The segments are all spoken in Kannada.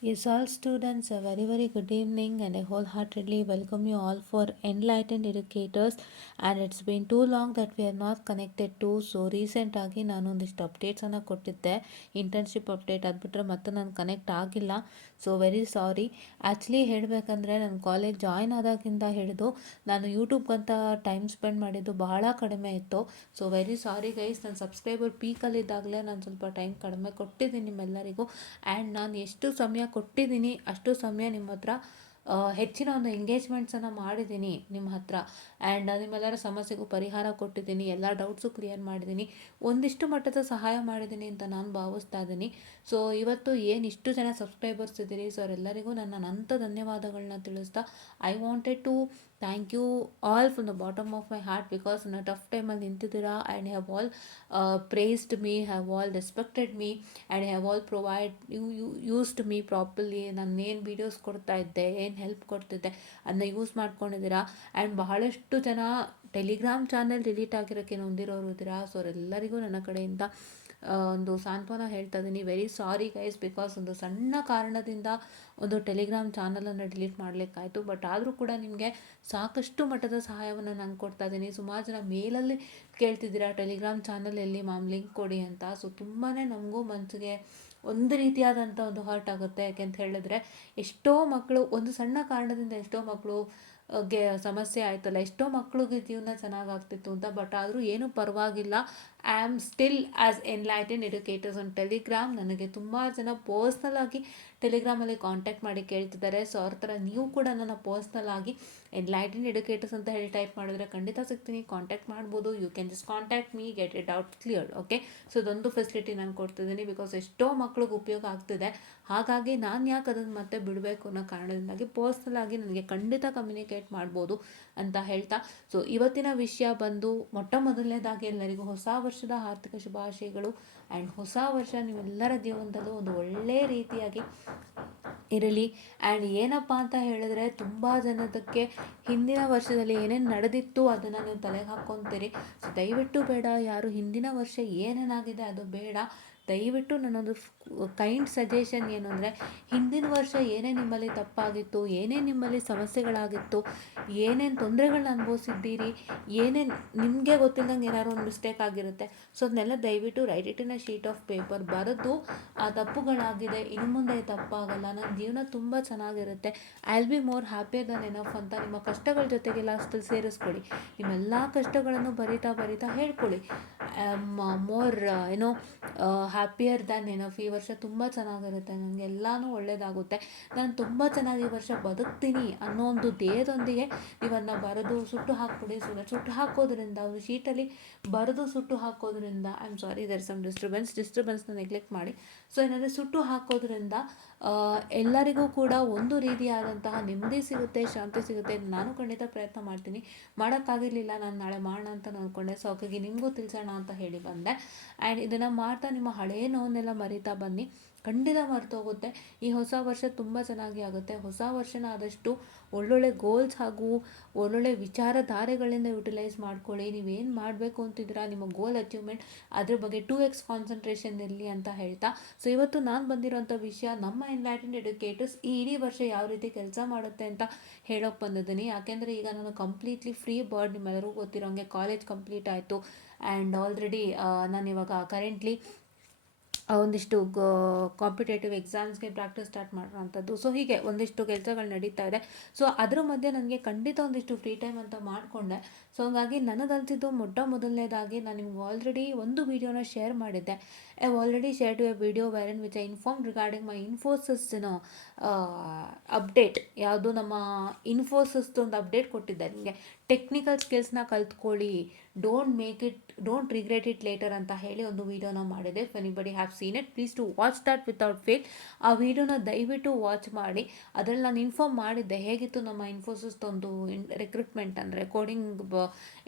Yes, all students, a very, very good evening, and I wholeheartedly welcome you all for Enlightened Educators. And it's been too long that we are not connected to. So ರೀಸೆಂಟಾಗಿ ನಾನು ಒಂದಿಷ್ಟು ಅಪ್ಡೇಟ್ಸನ್ನು ಕೊಟ್ಟಿದ್ದೆ, ಇಂಟರ್ನ್ಶಿಪ್ ಅಪ್ಡೇಟ್. ಅದು ಬಿಟ್ಟರೆ ಮತ್ತೆ ನಾನು ಕನೆಕ್ಟ್ ಆಗಿಲ್ಲ. So very sorry. ಆ್ಯಕ್ಚುಲಿ ಹೇಳಬೇಕಂದ್ರೆ ನಾನು ಕಾಲೇಜ್ ಜಾಯ್ನ್ ಆದಾಗಿಂದ ಹಿಡಿದು ನಾನು ಯೂಟ್ಯೂಬ್ಗಂತ ಟೈಮ್ ಸ್ಪೆಂಡ್ ಮಾಡಿದ್ದು ಬಹಳ ಕಡಿಮೆ ಇತ್ತು. So very sorry guys. ನಾನು ಸಬ್ಸ್ಕ್ರೈಬರ್ ಪೀಕಲ್ಲಿದ್ದಾಗಲೇ ನಾನು ಸ್ವಲ್ಪ ಟೈಮ್ ಕಡಿಮೆ ಕೊಟ್ಟಿದ್ದೀನಿ ನಿಮ್ಮೆಲ್ಲರಿಗೂ. ಆ್ಯಂಡ್ ನಾನು ಎಷ್ಟು ಸಮಯ ಕೊಟ್ಟಿದ್ದೀನಿ ಅಷ್ಟು ಸಮಯ ನಿಮ್ಮ ಹತ್ರ ಹೆಚ್ಚಿನ ಒಂದು ಎಂಗೇಜ್ಮೆಂಟ್ಸನ್ನು ಮಾಡಿದ್ದೀನಿ ನಿಮ್ಮ ಹತ್ರ. ಆ್ಯಂಡ್ ನಿಮ್ಮೆಲ್ಲರ ಸಮಸ್ಯೆಗೂ ಪರಿಹಾರ ಕೊಟ್ಟಿದ್ದೀನಿ, ಎಲ್ಲ ಡೌಟ್ಸು ಕ್ಲಿಯರ್ ಮಾಡಿದ್ದೀನಿ, ಒಂದಿಷ್ಟು ಮಟ್ಟದ ಸಹಾಯ ಮಾಡಿದ್ದೀನಿ ಅಂತ ನಾನು ಭಾವಿಸ್ತಾ ಇದ್ದೀನಿ. ಸೊ ಇವತ್ತು ಏನು ಇಷ್ಟು ಜನ ಸಬ್ಸ್ಕ್ರೈಬರ್ಸ್ ಇದ್ದೀರಿ, ಸೊ ಅವರೆಲ್ಲರಿಗೂ ನನ್ನ ಅನಂತ ಧನ್ಯವಾದಗಳನ್ನ ತಿಳಿಸ್ತಾ I wanted to thank you all from the bottom of my heart, because ನನ್ನ ಟಫ್ ಟೈಮಲ್ಲಿ ನಿಂತಿದ್ದೀರಾ. And have all praised me, have all respected me, and have all used me properly. ನಾನು ಏನು ವೀಡಿಯೋಸ್ ಕೊಡ್ತಾ ಇದ್ದೆ, ಏನು ಹೆಲ್ಪ್ ಕೊಡ್ತಿದ್ದೆ ಅದನ್ನ ಯೂಸ್ ಮಾಡ್ಕೊಂಡಿದ್ದೀರಾ. ಆ್ಯಂಡ್ ಬಹಳಷ್ಟು ಜನ ಟೆಲಿಗ್ರಾಮ್ ಚಾನೆಲ್ ಡಿಲೀಟ್ ಆಗಿರೋಕ್ಕೆ ನೊಂದಿರೋರು ಇದ್ದೀರಾ. ಸೊ ಅವರೆಲ್ಲರಿಗೂ ನನ್ನ ಕಡೆಯಿಂದ ಒಂದು ಸಾಂತ್ವನ ಹೇಳ್ತಾ ಇದ್ದೀನಿ. ವೆರಿ ಸಾರಿ ಗೈಸ್, ಬಿಕಾಸ್ ಒಂದು ಸಣ್ಣ ಕಾರಣದಿಂದ ಒಂದು ಟೆಲಿಗ್ರಾಮ್ ಚಾನಲನ್ನು ಡಿಲೀಟ್ ಮಾಡಲಿಕ್ಕಾಯಿತು. ಬಟ್ ಆದರೂ ಕೂಡ ನಿಮಗೆ ಸಾಕಷ್ಟು ಮಟ್ಟದ ಸಹಾಯವನ್ನು ನಾನು ಕೊಡ್ತಾ ಇದ್ದೀನಿ. ಸುಮಾರು ಜನ ಮೇಲಲ್ಲಿ ಕೇಳ್ತಿದ್ದೀರಾ ಟೆಲಿಗ್ರಾಮ್ ಚಾನಲ್ ಎಲ್ಲಿ ಮ್ಯಾಮ್ ಲಿಂಕ್ ಕೊಡಿ ಅಂತ. ಸೊ ತುಂಬಾ ನಮಗೂ ಮನಸ್ಸಿಗೆ ಒಂದು ರೀತಿಯಾದಂಥ ಒಂದು ಹರ್ಟ್ ಆಗುತ್ತೆ. ಯಾಕೆಂತ ಹೇಳಿದ್ರೆ ಎಷ್ಟೋ ಮಕ್ಕಳು ಒಂದು ಸಣ್ಣ ಕಾರಣದಿಂದ ಎಷ್ಟೋ ಮಕ್ಕಳು ಗೆ ಸಮಸ್ಯೆ ಆಯ್ತಲ್ಲ, ಎಷ್ಟೋ ಮಕ್ಕಳಿಗೆ ಜೀವನ ಚೆನ್ನಾಗಾಗ್ತಿತ್ತು ಅಂತ. ಬಟ್ ಆದರೂ ಏನೂ ಪರವಾಗಿಲ್ಲ. I am still as enlightened educators on Telegram. ನನಗೆ ತುಂಬ ಜನ ಪರ್ಸ್ನಲ್ ಆಗಿ ಟೆಲಿಗ್ರಾಮಲ್ಲಿ ಕಾಂಟ್ಯಾಕ್ಟ್ ಮಾಡಿ ಕೇಳ್ತಿದ್ದಾರೆ. ಸೊ ಅವ್ರ ಥರ ನೀವು ಕೂಡ ನನ್ನ ಪರ್ಸ್ನಲ್ ಆಗಿ ಎನ್ಲೈಟೆಂಡ್ ಎಡ್ಯುಕೇಟರ್ಸ್ ಅಂತ ಹೇಳಿ ಟೈಪ್ ಮಾಡಿದ್ರೆ ಖಂಡಿತ ಸಿಗ್ತೀನಿ, ಕಾಂಟ್ಯಾಕ್ಟ್ ಮಾಡ್ಬೋದು. You can just contact me, get a doubt cleared. Okay, so ಇದೊಂದು ಫೆಸಿಲಿಟಿ ನಾನು ಕೊಡ್ತಿದ್ದೀನಿ, ಬಿಕಾಸ್ ಎಷ್ಟೋ ಮಕ್ಳಿಗೆ ಉಪಯೋಗ ಆಗ್ತಿದೆ. ಹಾಗಾಗಿ ನಾನು ಯಾಕೆ ಅದನ್ನು ಮತ್ತೆ ಬಿಡಬೇಕು ಅನ್ನೋ ಕಾರಣದಿಂದಾಗಿ ಪರ್ಸ್ನಲ್ ಆಗಿ ನನಗೆ ಖಂಡಿತ ಕಮ್ಯುನಿಕೇಟ್ ಮಾಡ್ಬೋದು ಅಂತ ಹೇಳ್ತಾ, ಸೊ ಇವತ್ತಿನ ವಿಷಯ ಬಂದು ಮೊಟ್ಟ ಮೊದಲನೇದಾಗಿ ಎಲ್ಲರಿಗೂ ಹೊಸ ವರ್ಷದ ಆರ್ಥಿಕ ಶುಭಾಶಯಗಳು. ಆ್ಯಂಡ್ ಹೊಸ ವರ್ಷ ನೀವೆಲ್ಲರ ಜೀವನದಲ್ಲೂ ಒಂದು ಒಳ್ಳೆಯ ರೀತಿಯಾಗಿ ಇರಲಿ. ಆ್ಯಂಡ್ ಏನಪ್ಪ ಅಂತ ಹೇಳಿದ್ರೆ, ತುಂಬ ಜನದಕ್ಕೆ ಹಿಂದಿನ ವರ್ಷದಲ್ಲಿ ಏನೇನು ನಡೆದಿತ್ತು ಅದನ್ನು ನೀವು ತಲೆಗೆ ಹಾಕ್ಕೊತೀರಿ. ಸೊ ದಯವಿಟ್ಟು ಬೇಡ, ಯಾರು ಹಿಂದಿನ ವರ್ಷ ಏನೇನಾಗಿದೆ ಅದು ಬೇಡ. ದಯವಿಟ್ಟು ನನ್ನೊಂದು ಕೈಂಡ್ ಸಜೆಷನ್ ಏನು ಅಂದರೆ, ಹಿಂದಿನ ವರ್ಷ ಏನೇ ನಿಮ್ಮಲ್ಲಿ ತಪ್ಪಾಗಿತ್ತು, ಏನೇ ನಿಮ್ಮಲ್ಲಿ ಸಮಸ್ಯೆಗಳಾಗಿತ್ತು, ಏನೇನು ತೊಂದರೆಗಳನ್ನ ಅನುಭವಿಸಿದ್ದೀರಿ, ಏನೇನು ನಿಮಗೆ ಗೊತ್ತಿಲ್ಲದಂಗೆ ಏನಾದ್ರು ಒಂದು ಮಿಸ್ಟೇಕ್ ಆಗಿರುತ್ತೆ. ಸೊ ಅದನ್ನೆಲ್ಲ ದಯವಿಟ್ಟು right it in a sheet of paper ಬರೆದು, ಆ ತಪ್ಪುಗಳಾಗಿದೆ, ಇನ್ನು ಮುಂದೆ ತಪ್ಪಾಗಲ್ಲ, ನನ್ನ ಜೀವನ ತುಂಬ ಚೆನ್ನಾಗಿರುತ್ತೆ, I will be more happier Dhan enough ಅಂತ ನಿಮ್ಮ ಕಷ್ಟಗಳ ಜೊತೆಗೆ ಲಾಸ್ಟಲ್ಲಿ ಸೇರಿಸ್ಕೊಳ್ಳಿ. ನಿಮ್ಮೆಲ್ಲ ಕಷ್ಟಗಳನ್ನು ಬರಿತಾ ಬರಿತಾ ಹೇಳ್ಕೊಳ್ಳಿ, ಮೋರ್ ಏನೋ ಹ್ಯಾಪಿಯರ್ ದ್ಯಾನ್ ಎನಫ್. ಈ ವರ್ಷ ತುಂಬ ಚೆನ್ನಾಗಿರುತ್ತೆ, ನನಗೆ ಎಲ್ಲನೂ ಒಳ್ಳೆಯದಾಗುತ್ತೆ, ನಾನು ತುಂಬ ಚೆನ್ನಾಗಿ ಈ ವರ್ಷ ಬದುಕ್ತೀನಿ ಅನ್ನೋ ಒಂದು ಧ್ಯೇಯದೊಂದಿಗೆ ನೀವನ್ನ ಬರೆದು ಸುಟ್ಟು ಹಾಕ್ಬಿಡಿ. ಸುಟ್ಟು ಹಾಕೋದ್ರಿಂದ, ಒಂದು ಶೀಟಲ್ಲಿ ಬರೆದು ಸುಟ್ಟು ಹಾಕೋದ್ರಿಂದ, I am sorry there some ಡಿಸ್ಟರ್ಬೆನ್ಸ್ನ ನೆಗ್ಲೆಕ್ಟ್ ಮಾಡಿ. ಸೊ ಏನಂದರೆ ಸುಟ್ಟು ಹಾಕೋದ್ರಿಂದ ಎಲ್ಲರಿಗೂ ಕೂಡ ಒಂದು ರೀತಿಯಾದಂತಹ ನೆಮ್ಮದಿ ಸಿಗುತ್ತೆ, ಶಾಂತಿ ಸಿಗುತ್ತೆ. ನಾನು ಖಂಡಿತ ಪ್ರಯತ್ನ ಮಾಡ್ತೀನಿ. ಮಾಡೋಕ್ಕಾಗಿರಲಿಲ್ಲ, ನಾನು ನಾಳೆ ಮಾಡೋಣ ಅಂತ ಅಂದ್ಕೊಂಡೆ. ಸೊ ಹಾಗಾಗಿ ನಿಮಗೂ ತಿಳಿಸೋಣ ಅಂತ ಹೇಳಿ ಬಂದೆ. ಆ್ಯಂಡ್ ಇದನ್ನು ಮಾಡ್ತಾ ನಿಮ್ಮ ಹಳೆಯ ನೋವನ್ನೆಲ್ಲ ಮರಿತಾ ಬನ್ನಿ, ಖಂಡಿತ ಮರ್ತೋಗುತ್ತೆ. ಈ ಹೊಸ ವರ್ಷ ತುಂಬ ಚೆನ್ನಾಗಿ ಆಗುತ್ತೆ. ಹೊಸ ವರ್ಷನ ಆದಷ್ಟು ಒಳ್ಳೊಳ್ಳೆ ಗೋಲ್ಸ್ ಹಾಗೂ ಒಳ್ಳೊಳ್ಳೆ ವಿಚಾರಧಾರೆಗಳಿಂದ ಯುಟಿಲೈಸ್ ಮಾಡ್ಕೊಳ್ಳಿ. ನೀವೇನು ಮಾಡಬೇಕು ಅಂತಿದ್ದೀರಾ, ನಿಮ್ಮ ಗೋಲ್ ಅಚೀವ್ಮೆಂಟ್, ಅದ್ರ ಬಗ್ಗೆ 2x ಕಾನ್ಸಂಟ್ರೇಷನ್ ಇರಲಿ ಅಂತ ಹೇಳ್ತಾ, ಸೊ ಇವತ್ತು ನಾನು ಬಂದಿರೋಂಥ ವಿಷಯ ನಮ್ಮ ಎನ್ಲೈಟೆಂಡ್ ಎಡ್ಯುಕೇಟರ್ಸ್ ಈ ಇಡೀ ವರ್ಷ ಯಾವ ರೀತಿ ಕೆಲಸ ಮಾಡುತ್ತೆ ಅಂತ ಹೇಳೋಕೆ ಬಂದಿದ್ದೀನಿ. ಯಾಕೆಂದರೆ ಈಗ ನಾನು ಕಂಪ್ಲೀಟ್ಲಿ ಫ್ರೀ ಬರ್ಡ್. ನಿಮ್ಮೆಲ್ಲರಿಗೂ ಗೊತ್ತಿರೋಂಗೆ ಕಾಲೇಜ್ ಕಂಪ್ಲೀಟ್ ಆಯಿತು. ಆ್ಯಂಡ್ ಆಲ್ರೆಡಿ ನಾನಿವಾಗ ಕರೆಂಟ್ಲಿ ಒಂದಿಷ್ಟು ಕಾಂಪಿಟೇಟಿವ್ ಎಕ್ಸಾಮ್ಸ್ಗೆ ಪ್ರಾಕ್ಟೀಸ್ ಸ್ಟಾರ್ಟ್ ಮಾಡೋಂಥದ್ದು. ಸೊ ಹೀಗೆ ಒಂದಿಷ್ಟು ಕೆಲಸಗಳು ನಡೀತಾ ಇದೆ. ಸೊ ಅದ್ರ ಮಧ್ಯೆ ನನಗೆ ಖಂಡಿತ ಒಂದಿಷ್ಟು ಫ್ರೀ ಟೈಮ್ ಅಂತ ಮಾಡಿಕೊಂಡೆ. ಸೊ ಹಂಗಾಗಿ ನನಗನ್ಸಿದ್ದು ಮೊಟ್ಟ ಮೊದಲನೇದಾಗಿ ನಾನು ನಿಮ್ಗೆ ಆಲ್ರೆಡಿ ಒಂದು ವೀಡಿಯೋನ ಶೇರ್ ಮಾಡಿದ್ದೆ. I already share to a video where in which I inform regarding my ಇನ್ಫೋಸಿಸ್ನ ಅಪ್ಡೇಟ್. ಯಾವುದು ನಮ್ಮ ಇನ್ಫೋಸಿಸ್ದು ಒಂದು ಅಪ್ಡೇಟ್ ಕೊಟ್ಟಿದ್ದೆ ನಿಮಗೆ, ಟೆಕ್ನಿಕಲ್ ಸ್ಕಿಲ್ಸ್ನ ಕಲ್ತ್ಕೊಳ್ಳಿ, ಡೋಂಟ್ ರಿಗ್ರೆಟ್ ಇಟ್ ಲೇಟರ್ ಅಂತ ಹೇಳಿ ಒಂದು ವೀಡಿಯೋನ ಮಾಡಿದೆ. If anybody have seen it, please to watch that without fail. ಆ ವಿಡಿಯೋನ ದಯವಿಟ್ಟು ವಾಚ್ ಮಾಡಿ. ಅದರಲ್ಲಿ ನಾನು ಇನ್ಫಾರ್ಮ್ ಮಾಡಿದ್ದೆ ಹೇಗಿತ್ತು ನಮ್ಮ ಇನ್ಫೋಸಿಸ್ದೊಂದು ರಿಕ್ರೂಟ್ಮೆಂಟ್, ಅಂದರೆ ಕೋಡಿಂಗ್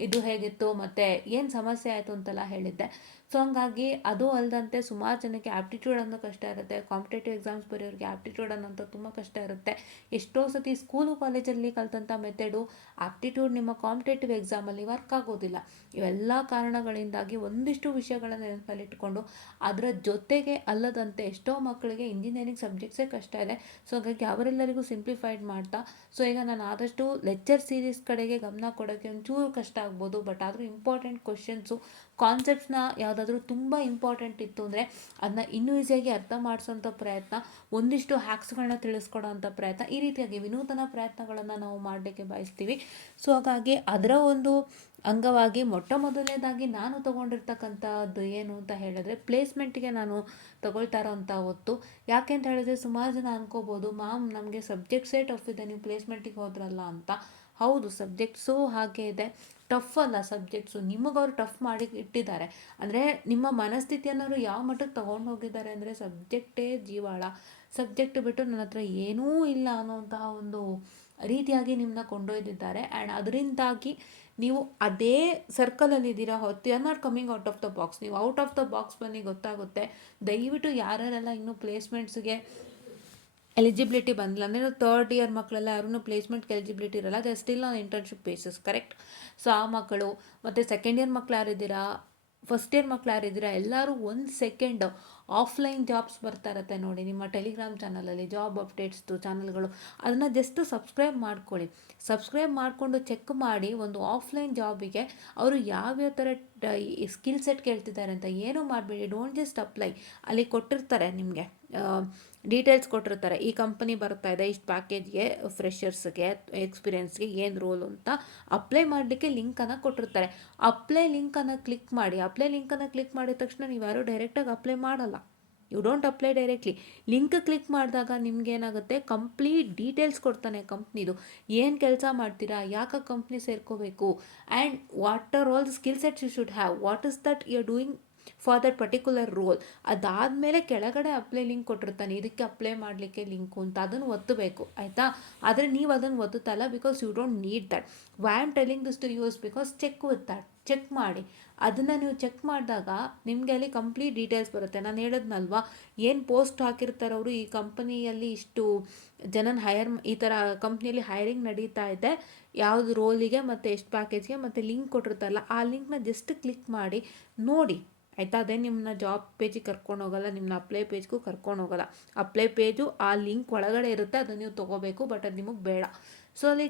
ಇದು ಹೇಗಿತ್ತು ಮತ್ತು ಏನು ಸಮಸ್ಯೆ ಆಯಿತು ಅಂತೆಲ್ಲ ಹೇಳಿದ್ದೆ. ಸೊ ಹಂಗಾಗಿ ಅದು ಅಲ್ಲದಂತೆ ಸುಮಾರು ಜನಕ್ಕೆ ಆ್ಯಪ್ಟಿಟ್ಯೂಡ್ ಅನ್ನೋ ಕಷ್ಟ ಇರುತ್ತೆ, ಕಾಂಪಿಟೇಟಿವ್ ಎಕ್ಸಾಮ್ಸ್ ಬರೆಯೋರಿಗೆ ಆ್ಯಪ್ಟಿಟ್ಯೂಡ್ ಅನ್ನೋಂಥ ತುಂಬ ಕಷ್ಟ ಇರುತ್ತೆ. ಎಷ್ಟೋ ಸತಿ ಸ್ಕೂಲು ಕಾಲೇಜಲ್ಲಿ ಕಲ್ತಂಥ ಮೆಥಡು ಆ್ಯಪ್ಟಿಟ್ಯೂಡ್ ನಿಮ್ಮ ಕಾಂಪಿಟೇಟಿವ್ ಎಕ್ಸಾಮಲ್ಲಿ ವರ್ಕ್ ಆಗೋದಿಲ್ಲ. ಇವೆಲ್ಲ ಕಾರಣಗಳಿಂದಾಗಿ ಒಂದಿಷ್ಟು ವಿಷಯಗಳನ್ನು ನೆನಪಲ್ಲಿಟ್ಕೊಂಡು ಅದರ ಜೊತೆಗೆ ಅಲ್ಲದಂತೆ ಎಷ್ಟೋ ಮಕ್ಕಳಿಗೆ ಇಂಜಿನಿಯರಿಂಗ್ ಸಬ್ಜೆಕ್ಟ್ಸೇ ಕಷ್ಟ ಇದೆ. ಸೊ ಹಾಗಾಗಿ ಅವರೆಲ್ಲರಿಗೂ ಸಿಂಪ್ಲಿಫೈಡ್ ಮಾಡ್ತಾ, ಸೊ ಈಗ ನಾನು ಆದಷ್ಟು ಲೆಕ್ಚರ್ ಸೀರೀಸ್ ಕಡೆಗೆ ಗಮನ ಕೊಡೋಕ್ಕೆ ಒಂಚೂರು ಕಷ್ಟ ಆಗ್ಬೋದು, ಬಟ್ ಆದರೂ ಇಂಪಾರ್ಟೆಂಟ್ ಕ್ವಶನ್ಸು ಕಾನ್ಸೆಪ್ಟ್ಸ್ನ ಯಾವುದಾದ್ರೂ ತುಂಬ ಇಂಪಾರ್ಟೆಂಟ್ ಇತ್ತು ಅಂದರೆ ಅದನ್ನ ಇನ್ನೂ ಈಸಿಯಾಗಿ ಅರ್ಥ ಮಾಡಿಸೋಂಥ ಪ್ರಯತ್ನ, ಒಂದಿಷ್ಟು ಹ್ಯಾಕ್ಸ್ಗಳನ್ನ ತಿಳಿಸ್ಕೊಡೋ ಅಂಥ ಪ್ರಯತ್ನ, ಈ ರೀತಿಯಾಗಿ ವಿನೂತನ ಪ್ರಯತ್ನಗಳನ್ನು ನಾವು ಮಾಡಲಿಕ್ಕೆ ಬಯಸ್ತೀವಿ. ಸೊ ಹಾಗಾಗಿ ಅದರ ಒಂದು ಅಂಗವಾಗಿ ಮೊದಲನೇದಾಗಿ ನಾನು ತೊಗೊಂಡಿರ್ತಕ್ಕಂಥದ್ದು ಏನು ಅಂತ ಹೇಳಿದ್ರೆ ಪ್ಲೇಸ್ಮೆಂಟ್ಗೆ ನಾನು ತಗೊಳ್ತಾ ಇರೋಂಥ ಹೊತ್ತು. ಯಾಕೆ ಅಂತ ಹೇಳಿದ್ರೆ ಸುಮಾರು ಜನ ಅನ್ಕೋಬೋದು, ಮ್ಯಾಮ್ ನಮಗೆ ಸಬ್ಜೆಕ್ಟ್ಸೇ ಟಫ್ ಇದೆ, ನೀವು ಪ್ಲೇಸ್ಮೆಂಟಿಗೆ ಹೋದ್ರಲ್ಲ ಅಂತ. ಹೌದು, ಸಬ್ಜೆಕ್ಟ್ಸು ಹಾಗೆ ಇದೆ, ಟಫ್ ಅಲ್ಲ ಸಬ್ಜೆಕ್ಟ್ಸು, ನಿಮಗವ್ರು ಟಫ್ ಮಾಡಿ ಇಟ್ಟಿದ್ದಾರೆ. ಅಂದರೆ ನಿಮ್ಮ ಮನಸ್ಥಿತಿಯನ್ನು ಯಾವ ಮಟ್ಟಕ್ಕೆ ತೊಗೊಂಡು ಹೋಗಿದ್ದಾರೆ ಅಂದರೆ ಸಬ್ಜೆಕ್ಟೇ ಜೀವಾಳ, ಸಬ್ಜೆಕ್ಟ್ ಬಿಟ್ಟು ನನ್ನ ಹತ್ರ ಏನೂ ಇಲ್ಲ ಅನ್ನೋಂತಹ ಒಂದು ರೀತಿಯಾಗಿ ನಿಮ್ಮನ್ನ ಕೊಂಡೊಯ್ದಿದ್ದಾರೆ. ಆ್ಯಂಡ್ ಅದರಿಂದಾಗಿ ನೀವು ಅದೇ ಸರ್ಕಲಲ್ಲಿದ್ದೀರಾ ಹೊತ್ತು you are not coming out of the box. ನೀವು ಔಟ್ ಆಫ್ ದ ಬಾಕ್ಸ್ ಬನ್ನಿ, ಗೊತ್ತಾಗುತ್ತೆ. ದಯವಿಟ್ಟು ಯಾರೆಲ್ಲ ಇನ್ನೂ ಪ್ಲೇಸ್ಮೆಂಟ್ಸ್ಗೆ ಎಲಿಜಿಬಿಲಿಟಿ ಬಂದಿಲ್ಲ ಅಂದರೆ ಥರ್ಡ್ ಇಯರ್ ಮಕ್ಕಳೆಲ್ಲ ಯಾರೂ ಪ್ಲೇಸ್ಮೆಂಟ್ಗೆ ಎಲಿಜಿಬಿಲಿಟಿ ಇರಲ್ಲ, they still on internship basis, correct. So ಆ ಮಕ್ಕಳು ಮತ್ತು ಸೆಕೆಂಡ್ ಇಯರ್ ಮಕ್ಕಳು ಯಾರಿದ್ದೀರಾ, ಫಸ್ಟ್ ಇಯರ್ ಮಕ್ಕಳು ಯಾರಿದ್ದೀರಾ, ಎಲ್ಲರೂ 1 ಸೆಕೆಂಡ್ ಆಫ್ಲೈನ್ ಜಾಬ್ಸ್ ಬರ್ತಾ ಇರುತ್ತೆ ನೋಡಿ ನಿಮ್ಮ ಟೆಲಿಗ್ರಾಮ್ ಚಾನಲಲ್ಲಿ, ಜಾಬ್ ಅಪ್ಡೇಟ್ಸ್ದು ಚಾನಲ್ಗಳು, ಅದನ್ನು ಜಸ್ಟ್ ಸಬ್ಸ್ಕ್ರೈಬ್ ಮಾಡ್ಕೊಳ್ಳಿ. ಸಬ್ಸ್ಕ್ರೈಬ್ ಮಾಡಿಕೊಂಡು ಚೆಕ್ ಮಾಡಿ ಒಂದು ಆಫ್ಲೈನ್ ಜಾಬಿಗೆ ಅವರು ಯಾವ್ಯಾವ ಥರ ಸ್ಕಿಲ್ ಸೆಟ್ ಕೇಳ್ತಿದ್ದಾರೆ ಅಂತ. ಏನೂ ಮಾಡಬೇಡಿ, ಡೋಂಟ್ ಜಸ್ಟ್ ಅಪ್ಲೈ. ಅಲ್ಲಿ ಕೊಟ್ಟಿರ್ತಾರೆ ನಿಮಗೆ ಡೀಟೇಲ್ಸ್ ಕೊಟ್ಟಿರ್ತಾರೆ, ಈ ಕಂಪನಿ ಬರ್ತಾ ಇದೆ, ಇಷ್ಟು ಪ್ಯಾಕೇಜ್ಗೆ, ಫ್ರೆಷರ್ಸ್ಗೆ, ಎಕ್ಸ್ಪೀರಿಯನ್ಸ್ಗೆ ಏನು ರೋಲ್ ಅಂತ ಅಪ್ಲೈ ಮಾಡಲಿಕ್ಕೆ ಲಿಂಕನ್ನು ಕೊಟ್ಟಿರ್ತಾರೆ. ಅಪ್ಲೈ ಲಿಂಕನ್ನು ಕ್ಲಿಕ್ ಮಾಡಿ. ಅಪ್ಲೈ ಲಿಂಕನ್ನು ಕ್ಲಿಕ್ ಮಾಡಿದ ತಕ್ಷಣ ನೀವು ಯಾರೂ ಡೈರೆಕ್ಟಾಗಿ ಅಪ್ಲೈ ಮಾಡಲ್ಲ, you don't apply directly. Link click ಮಾಡಿದಾಗ ನಿಮ್ಗೇನಾಗುತ್ತೆ, ಕಂಪ್ಲೀಟ್ ಡೀಟೇಲ್ಸ್ ಕೊಡ್ತಾನೆ ಕಂಪ್ನಿದು, ಏನು ಕೆಲಸ ಮಾಡ್ತೀರಾ, ಯಾಕೆ ಕಂಪ್ನಿ ಸೇರ್ಕೋಬೇಕು, and what are all the skill sets you should have, what is that you are doing for that particular role. ಅದಾದಮೇಲೆ ಕೆಳಗಡೆ ಅಪ್ಲೈ ಲಿಂಕ್ ಕೊಟ್ಟಿರ್ತಾನೆ, ಇದಕ್ಕೆ ಅಪ್ಲೈ ಮಾಡಲಿಕ್ಕೆ ಲಿಂಕು ಅಂತ, ಅದನ್ನು ಒತ್ತಬೇಕು ಆಯಿತಾ. ಆದರೆ ನೀವು ಅದನ್ನು ಒತ್ತುತ್ತಲ್ಲ, because you don't need that. Why am telling this to use because check with that. Check ಮಾಡಿ. ಅದನ್ನು ನೀವು ಚೆಕ್ ಮಾಡಿದಾಗ ನಿಮಗೆ ಅಲ್ಲಿ ಕಂಪ್ಲೀಟ್ ಡೀಟೇಲ್ಸ್ ಬರುತ್ತೆ. ನಾನು ಹೇಳಿದ್ನಲ್ವಾ, ಏನು ಪೋಸ್ಟ್ ಹಾಕಿರ್ತಾರೆ ಅವರು, ಈ ಕಂಪನಿಯಲ್ಲಿ ಇಷ್ಟು ಜನನ ಈ ಥರ ಕಂಪ್ನಿಯಲ್ಲಿ ಹೈರಿಂಗ್ ನಡೀತಾ ಇದೆ, ಯಾವುದು ರೋಲಿಗೆ ಮತ್ತು ಎಷ್ಟು ಪ್ಯಾಕೇಜ್ಗೆ, ಮತ್ತು ಲಿಂಕ್ ಕೊಟ್ಟಿರ್ತಾರಲ್ಲ ಆ ಲಿಂಕ್ನ ಜಸ್ಟ್ ಕ್ಲಿಕ್ ಮಾಡಿ ನೋಡಿ ಆಯಿತಾ. ಅದೇ ನಿಮ್ಮನ್ನ ಜಾಬ್ ಪೇಜಿಗೆ ಕರ್ಕೊಂಡು ಹೋಗಲ್ಲ, ನಿಮ್ಮನ್ನ ಅಪ್ಲೈ ಪೇಜ್ಗೂ ಕರ್ಕೊಂಡು ಹೋಗಲ್ಲ. ಅಪ್ಲೈ ಪೇಜು ಆ ಲಿಂಕ್ ಒಳಗಡೆ ಇರುತ್ತೆ, ಅದನ್ನು ನೀವು ತೊಗೋಬೇಕು, ಬಟ್ ಅದು ನಿಮಗೆ ಬೇಡ. ಸೊ ಅಲ್ಲಿ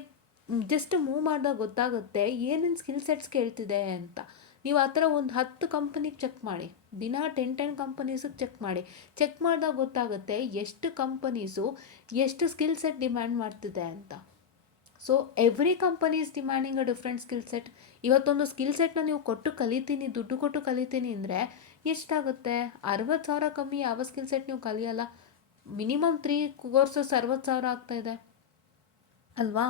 ಜಸ್ಟ್ ಮೂವ್ ಮಾಡಿದಾಗ ಗೊತ್ತಾಗುತ್ತೆ ಏನೇನು ಸ್ಕಿಲ್ ಸೆಟ್ಸ್ ಕೇಳ್ತಿದೆ ಅಂತ. ನೀವು ಆ ಥರ ಒಂದು 10 ಕಂಪನಿಗೆ ಚೆಕ್ ಮಾಡಿ, ದಿನ 10 ಕಂಪನೀಸಿಗೆ ಚೆಕ್ ಮಾಡಿ. ಚೆಕ್ ಮಾಡಿದಾಗ ಗೊತ್ತಾಗುತ್ತೆ ಎಷ್ಟು ಕಂಪನೀಸು ಎಷ್ಟು ಸ್ಕಿಲ್ ಸೆಟ್ ಡಿಮ್ಯಾಂಡ್ ಮಾಡ್ತಿದೆ ಅಂತ. So every company is demanding a different skill set. ಇವತ್ತೊಂದು ಸ್ಕಿಲ್ ಸೆಟ್ನ ನೀವು ದುಡ್ಡು ಕೊಟ್ಟು ಕಲಿತೀನಿ ಅಂದರೆ ಎಷ್ಟಾಗುತ್ತೆ? 60,000 ಕಮ್ಮಿ ಯಾವ ಸ್ಕಿಲ್ ಸೆಟ್ ನೀವು ಕಲಿಯಲ್ಲ. ಮಿನಿಮಮ್ 3 ಕೋರ್ಸಸ್ 60,000 ಆಗ್ತಾಯಿದೆ ಅಲ್ವಾ.